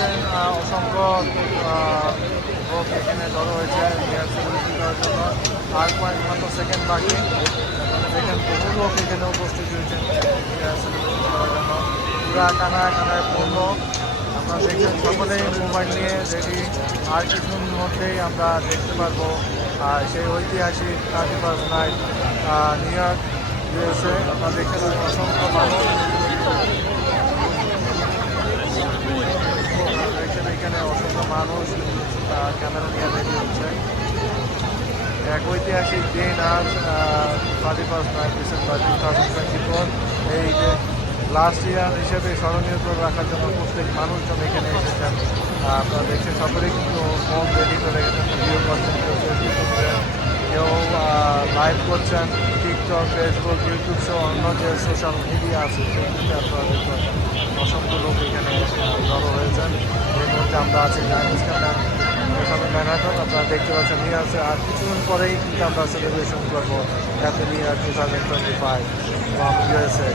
পাচ্ছেন অসংখ্য লোক এখানে জড়ো হয়েছে নিয়ার সেলিব্রেশন করার জন্য। আর কয়েক মাত্র সেকেন্ড বাকি, আপনারা দেখেন বহু লোক এখানে উপস্থিত হয়েছেন নিয়ার সেলিব্রেশন করার জন্য। পুরা কানায় কানায় পূর্ণ। আপনারা দেখছেন সকলেই মোবাইল নিয়ে রেডি। আর কিছুর মধ্যেই আমরা দেখতে পারবো সেই ঐতিহাসিক 31st night new York USA. আপনারা দেখতে পাবেন অসংখ্য মানুষ দেখছেন, এখানে অসংখ্য মানুষ ক্যামেরা নিয়ে রেডি হচ্ছে। এক ঐতিহাসিক দিন আজ 31st নাইট ডিসেম্বর 2024। এই যে লাস্ট ইয়ার হিসেবে স্মরণীয় করে রাখার জন্য প্রত্যেক মানুষজন এখানে এসেছেন। আপনারা দেখছেন সকলেই কিন্তু ফোন রেডি করে রেখেছেন, ভিডিও করছেন, কেউ সেলফি করছেন, কেউ লাইভ করছেন টিকটক, ফেসবুক, ইউটিউব সহ অন্য যে সোশ্যাল মিডিয়া আছে সেগুলিতে আপনারা দেখতে পাচ্ছেন অসংখ্য লোক এখানে জড়ো হয়েছেন। এর মধ্যে আমরা আছি টাইমস স্কোয়ার এখানে ম্যানহাটন। আপনারা দেখতে পাচ্ছেন নিয়ে আছে আর কিছুদিন পরেই কিন্তু আমরা সেলিব্রেশন করবো happy new year 2025 from USA.